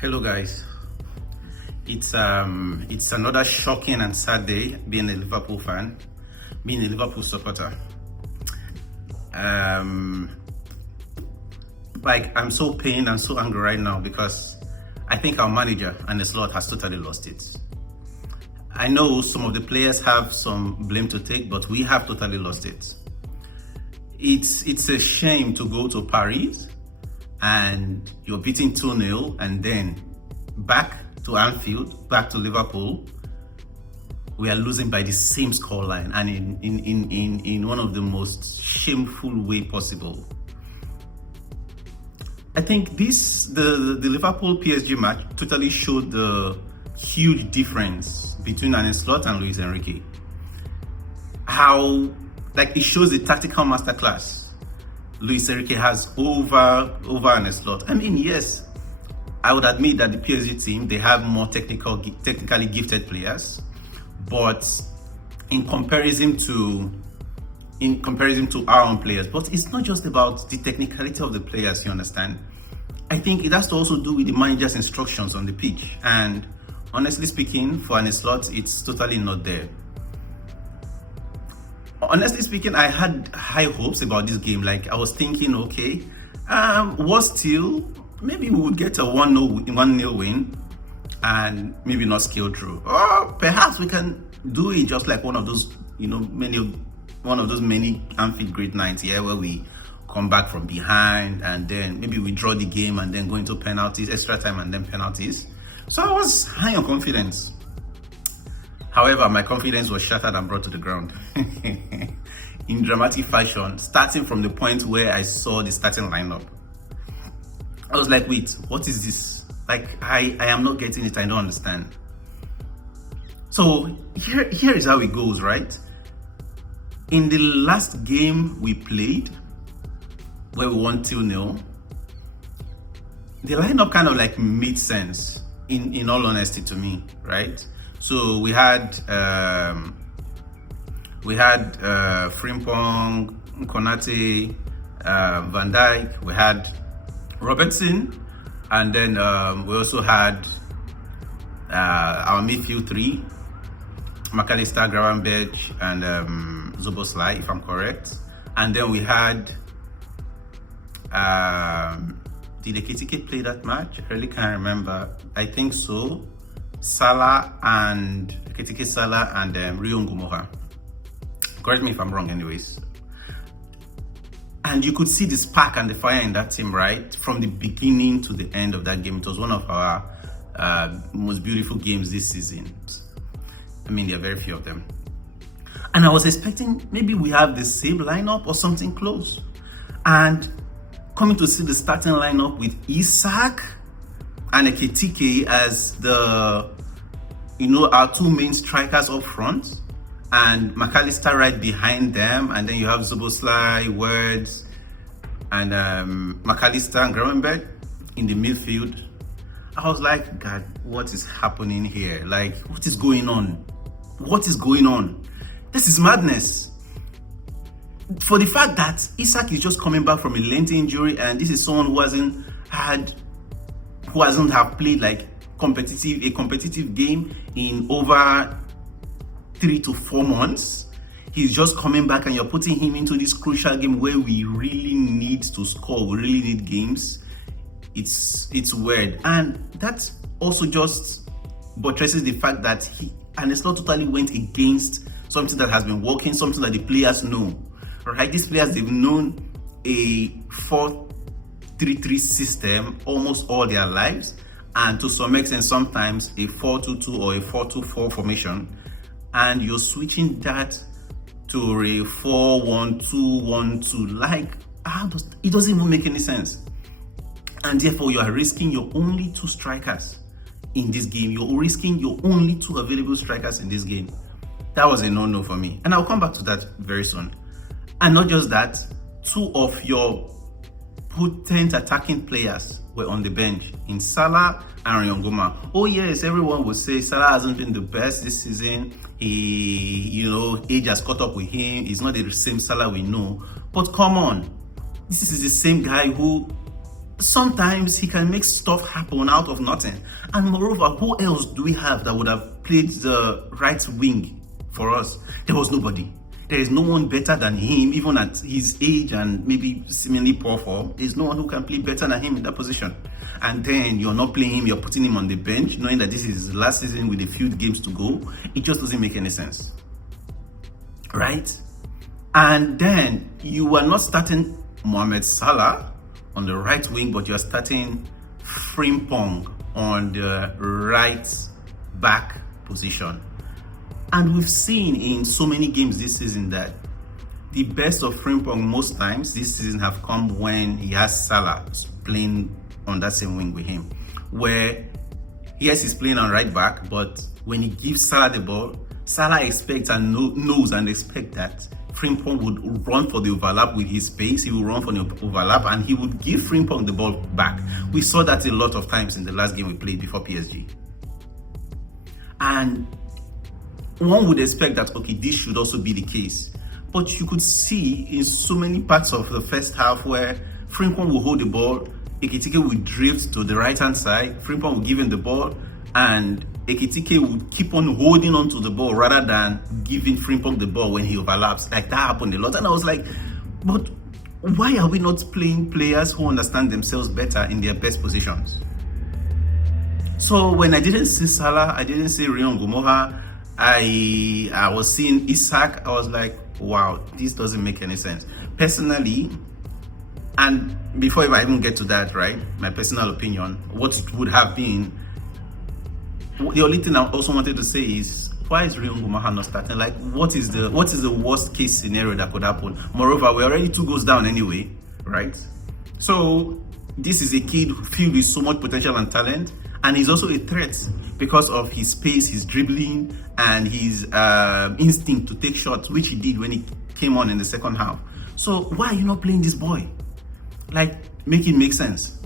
Hello guys. It's another shocking and sad day being a Liverpool fan, being a Liverpool supporter. I'm so pained, I'm so angry right now because I think our manager and the slot has totally lost it. I know some of the players have some blame to take, but we have totally lost it. It's a shame to go to Paris and you're beating 2-0 and then back to Anfield, back to Liverpool, we are losing by the same scoreline and in one of the most shameful way possible. I think the Liverpool PSG match totally showed the huge difference between Arne Slot and Luis Enrique. How it shows the tactical masterclass Luis Enrique has over Arne Slot. I mean, yes, I would admit that the PSG team, they have more technically gifted players, but in comparison to our own players. But it's not just about the technicality of the players, you understand? I think it has to also do with the manager's instructions on the pitch. And honestly speaking, for Arne Slot, it's totally not there. Honestly speaking, I had high hopes about this game. I was thinking, okay, was still maybe we would get a 1-0 win and maybe not scale through. Or perhaps we can do it just like one of those many Anfield great nights here where we come back from behind and then maybe we draw the game and then go into penalties, extra time and then penalties. So I was high on confidence. However, my confidence was shattered and brought to the ground in dramatic fashion, starting from the point where I saw the starting lineup. I was like, wait, what is this? I am not getting it. I don't understand. So here is how it goes, right? In the last game we played, where we won 2-0, the lineup kind of made sense in all honesty to me, right? So we had Frimpong, Konate, Van Dijk, we had Robertson, and then we also had our midfield three, McAllister, Gravenberch, and Szoboszlai, if I'm correct. And then we had did Ekitike play that match? I really can't remember. I think so. Salah and Ekitike Salah and Rio Ngumoha. Correct me if I'm wrong, anyways. And you could see the spark and the fire in that team, right? From the beginning to the end of that game. It was one of our most beautiful games this season. I mean, there are very few of them. And I was expecting maybe we have the same lineup or something close. And coming to see the starting lineup with Isak and Ekitike as our two main strikers up front, and McAllister right behind them, and then you have Szoboszlai, Words, and McAllister and Gravenberch in the midfield. I was like, God, what is happening here? What is going on? What is going on? This is madness. For the fact that Isak is just coming back from a lengthy injury, and this is someone who hasn't played a competitive game in over 3 to 4 months. He's just coming back and you're putting him into this crucial game where we really need to score, we really need games. It's weird. And that also just buttresses the fact that Arne Slot totally went against something that has been working, something that the players know. Right? These players, they've known a 4-3-3 system almost all their lives, and to some extent sometimes a 4-2-2 or a 4-2-4 formation, and you're switching that to a 4-1-2-1-2. It doesn't even make any sense. And therefore you are risking your only two strikers in this game. You're risking your only two available strikers in this game. That was a no-no for me, and I'll come back to that very soon. And not just that, two of your potent attacking players were on the bench in Salah and Riongoma. Oh yes, everyone would say Salah hasn't been the best this season. Age has caught up with him. He's not the same Salah we know. But come on, this is the same guy who sometimes he can make stuff happen out of nothing. And moreover, who else do we have that would have played the right wing for us? There was nobody. There is no one better than him, even at his age and maybe seemingly poor form. There's no one who can play better than him in that position. And then you're not playing him, you're putting him on the bench, knowing that this is his last season with a few games to go. It just doesn't make any sense. Right? And then you are not starting Mohamed Salah on the right wing, but you're starting Frimpong on the right back position. And we've seen in so many games this season that the best of Frimpong most times this season have come when he has Salah playing on that same wing with him. Where, yes, he's playing on right back, but when he gives Salah the ball, Salah expects and knows and expects that Frimpong would run for the overlap with his pace. He will run for the overlap and he would give Frimpong the ball back. We saw that a lot of times in the last game we played before PSG. And one would expect that, okay, this should also be the case. But you could see in so many parts of the first half where Frimpong will hold the ball, Ekitike will drift to the right-hand side, Frimpong will give him the ball, and Ekitike would keep on holding on to the ball rather than giving Frimpong the ball when he overlaps. Like, that happened a lot. And I was like, but why are we not playing players who understand themselves better in their best positions? So when I didn't see Salah, I didn't see Rion Gumoha, I was seeing Isak, I was like, wow, this doesn't make any sense. Personally, and before I even get to that, right, my personal opinion, what it would have been, the only thing I also wanted to say is, why is Rion Gumoha not starting? Like, what is the worst case scenario that could happen? Moreover, we're already 2 goals down anyway, right? So this is a kid filled with so much potential and talent, and he's also a threat because of his pace, his dribbling, and his instinct to take shots, which he did when he came on in the second half. So why are you not playing this boy? Like, make it make sense.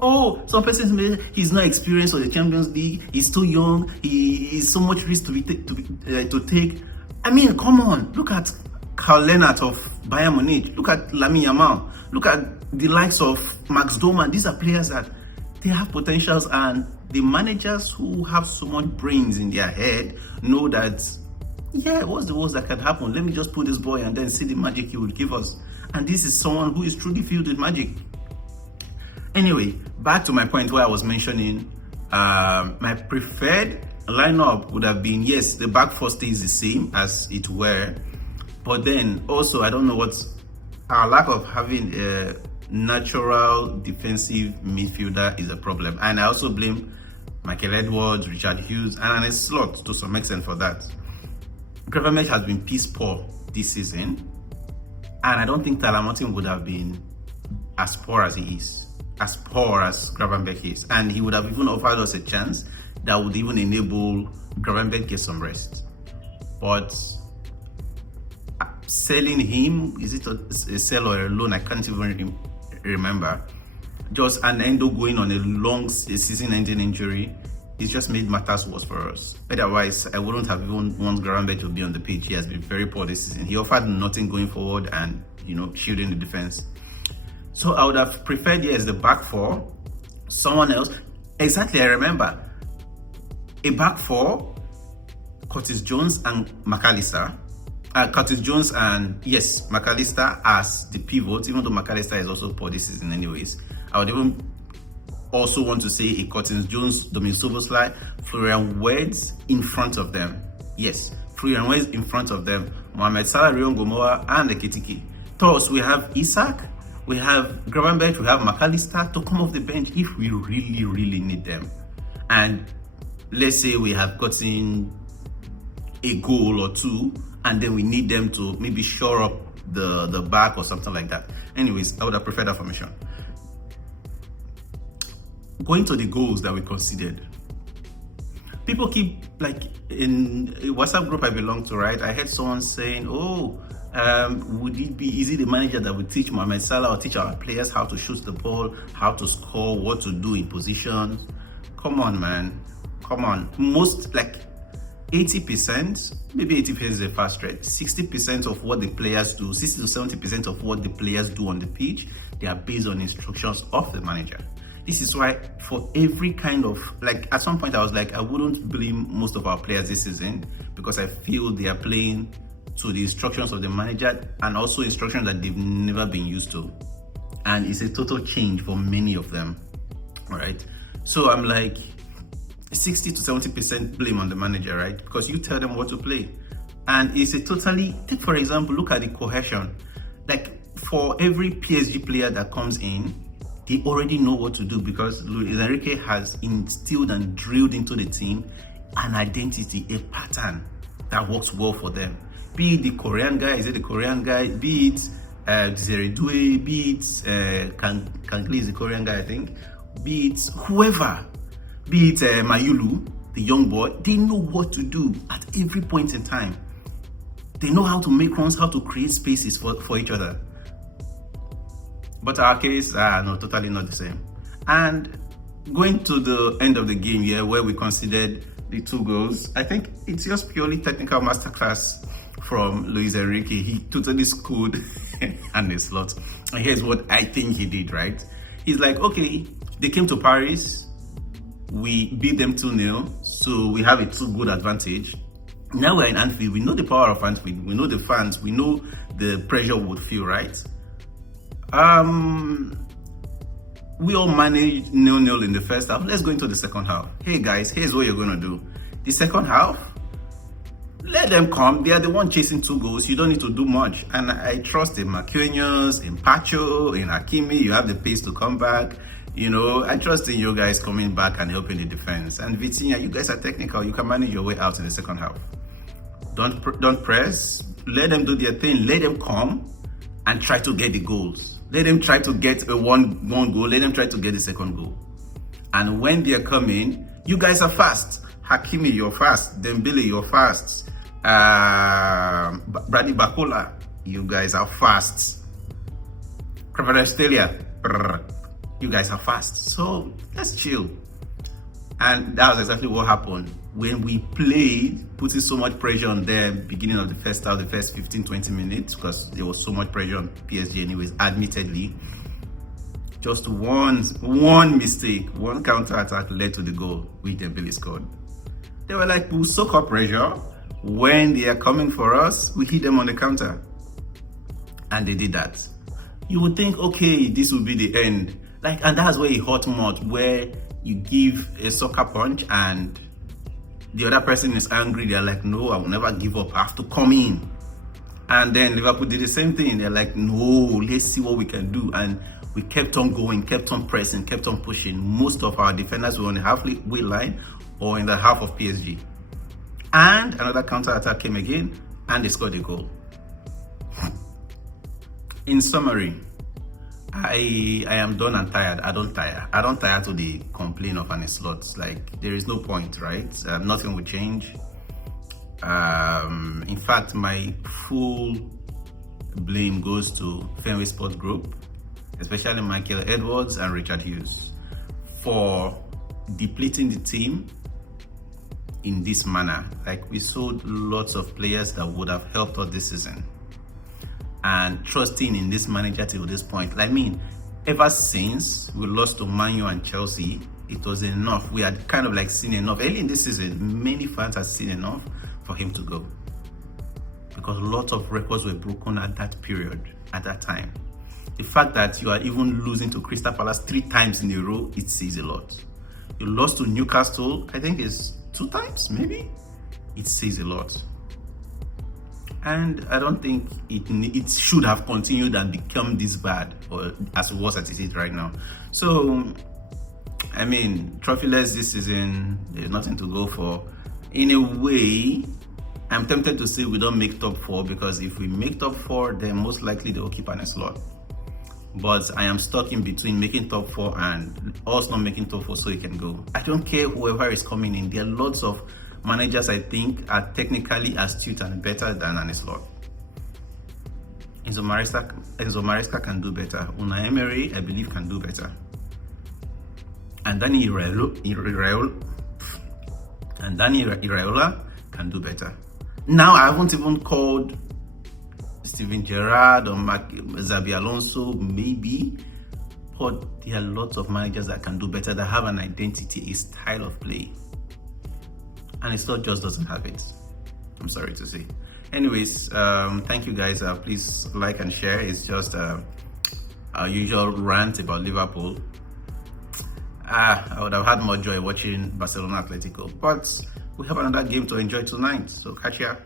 Oh, some persons say he's not experienced with the Champions League. He's too young. He is so much risk to take. I mean, come on. Look at Karl Lennart of Bayern Munich. Look at Lamine Yamal. Look at the likes of Max Doman. These are players that they have potentials, and the managers who have so much brains in their head know that, yeah, what's the worst that can happen? Let me just put this boy and then see the magic he will give us. And this is someone who is truly filled with magic. Anyway, back to my point where I was mentioning my preferred lineup would have been, yes, the back four stays the same as it were, but then also I don't know what's our lack of having a natural defensive midfielder is a problem, and I also blame Michael Edwards, Richard Hughes, and a slot to some extent for that. Gravenberch has been piss poor this season, and I don't think Talamotin would have been as poor as he is, as poor as Gravenberch is, and he would have even offered us a chance that would even enable Gravenberch get some rest. But selling him, is it a sell or a loan? I can't even remember. Just an Endo going on a long season-ending injury, it just made matters worse for us. Otherwise, I wouldn't have even want Gravenberch to be on the pitch. He has been very poor this season. He offered nothing going forward and, shielding the defense. So I would have preferred, yes, the back four, someone else. Exactly, I remember. A back four, Curtis Jones and McAllister. Curtis Jones and, yes, McAllister as the pivot, even though McAllister is also poor this season anyways. I would even also want to say a Curtis Jones, Dominic Szoboszlai, Florian Wirtz in front of them. Yes, Florian Wirtz in front of them. Mohamed Salah, Rion Gumoha, and Ekitike. Thus, we have Isak, we have Gravenberch, we have McAllister to come off the bench if we really, really need them. And let's say we have gotten a goal or two, and then we need them to maybe shore up the back or something like that. Anyways, I would have preferred that formation. Going to the goals that we considered. People keep, like, in a WhatsApp group I belong to, right? I heard someone saying, would it be easy the manager that would teach Mohamed Salah or teach our players how to shoot the ball, how to score, what to do in positions? Come on, man. Come on. 80%, maybe 80% is a fast stretch, 60% of what the players do, 60 to 70% of what the players do on the pitch, they are based on instructions of the manager. This is why for every kind of, like at some point I was like, I wouldn't blame most of our players this season because I feel they are playing to the instructions of the manager and also instructions that they've never been used to. And it's a total change for many of them, all right? So I'm like, 60 to 70% blame on the manager, right? Because you tell them what to play. And it's a totally, take for example, look at the cohesion. Like for every PSG player that comes in, they already know what to do because Luis Enrique has instilled and drilled into the team an identity, a pattern that works well for them. Be it the Korean guy, is it the Korean guy? Be it Zeredue, be it Kangli is the Korean guy, I think. Be it whoever. Be it Mayulu, the young boy, they know what to do at every point in time. They know how to make runs, how to create spaces for each other. But our case, no, totally not the same. And going to the end of the game here, where we considered the 2 goals, I think it's just purely technical masterclass from Luis Enrique. He totally schooled and a slot. And here's what I think he did, right? He's like, okay, they came to Paris, we beat them 2-0, so we have a 2-goal advantage. Now we're in Anfield, we know the power of Anfield, we know the fans, we know the pressure would feel, right? We all managed 0-0 in the first half. Let's go into the second half. Hey guys, here's what you're gonna do. The second half, let them come. They are the one chasing 2 goals. You don't need to do much. And I trust in Marquinhos, in Pacho, in Hakimi. You have the pace to come back. You know, I trust in you guys coming back and helping the defense. And Vitinha, you guys are technical. You can manage your way out in the second half. Don't press. Let them do their thing. Let them come and try to get the goals. Let them try to get a one goal. Let them try to get the second goal. And when they're coming, you guys are fast. Hakimi, you're fast. Dembele, you're fast. Brady Bacola, you guys are fast. Kvaratskhelia, you guys are fast. So let's chill. And that was exactly what happened when we played, putting so much pressure on them beginning of the first half, the first 15-20 minutes, because there was so much pressure on PSG anyways, admittedly. Just one mistake, one counter-attack led to the goal, which Dembele scored. They were like, we'll soak up pressure. When they are coming for us, we hit them on the counter. And they did that. You would think, okay, this will be the end. And that's where a hot mod, where you give a soccer punch and the other person is angry. They're like, no, I will never give up. I have to come in. And then Liverpool did the same thing. They're like, no, let's see what we can do. And we kept on going, kept on pressing, kept on pushing. Most of our defenders were on the halfway line or in the half of PSG. And another counter-attack came again, and they scored a goal. In summary, I am done and tired. I don't tire to the complaint of an slot. Like, there is no point, right? Nothing will change. In fact, my full blame goes to Fenway Sports Group, especially Michael Edwards and Richard Hughes, for depleting the team in this manner. Like, we sold lots of players that would have helped us this season, and trusting in this manager till this point. I mean, ever since we lost to Man U and Chelsea, it was enough. We had kind of like seen enough. Early in this season, many fans had seen enough for him to go, because lots of records were broken at that period, at that time. The fact that you are even losing to Crystal Palace 3 times in a row, it says a lot. You lost to Newcastle, I think it's 2 times, maybe? It says a lot. And I don't think it should have continued and become this bad, or as worse as it is right now. So, I mean, trophyless this season, there's nothing to go for. In a way, I'm tempted to say we don't make top 4, because if we make top 4, then most likely they will keep an slot. But I am stuck in between making top 4 and us not making top 4 so it can go. I don't care whoever is coming in. There are lots of managers I think are technically astute and better than an slot. Enzo Maresca can do better. Unai Emery, I believe, can do better. And Danny Iraola can do better. Now, I haven't even called Steven Gerrard or Xabi Alonso, maybe, but there are lots of managers that can do better, that have an identity, a style of play. And it's not just doesn't have it. I'm sorry to say. Anyways, thank you guys. Please like and share. It's just our usual rant about Liverpool. I would have had more joy watching Barcelona Atletico, but we have another game to enjoy tonight. So catch ya.